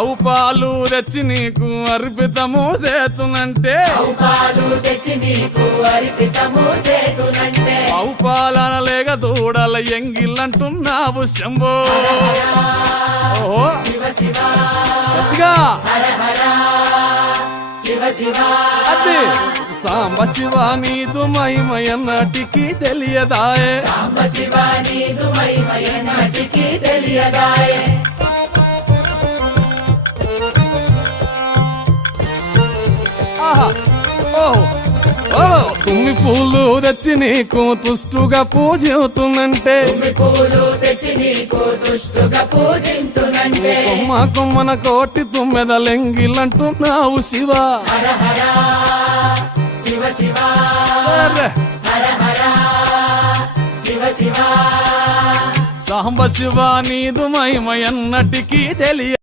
ఆవు పాలు తెచ్చి నీకు అర్పితము చేతునంటే ఆవు పాలన లేక దూడల ఎంగిల్లంటున్నావు శంభో ఓహో గట్టిగా అది సాంబ శివ నీదు మహిమయన్నటికి తెలియదాయే తుమ్మి పూలు తెచ్చి నీకు తుష్టుగా పూజింతునంటే కొమ్మ కొమ్మన కోటి తుమ్మెదలెంగిలంటున్నావు శివ సాంబ శివ నీదు మహిమయన్నటికి తెలియ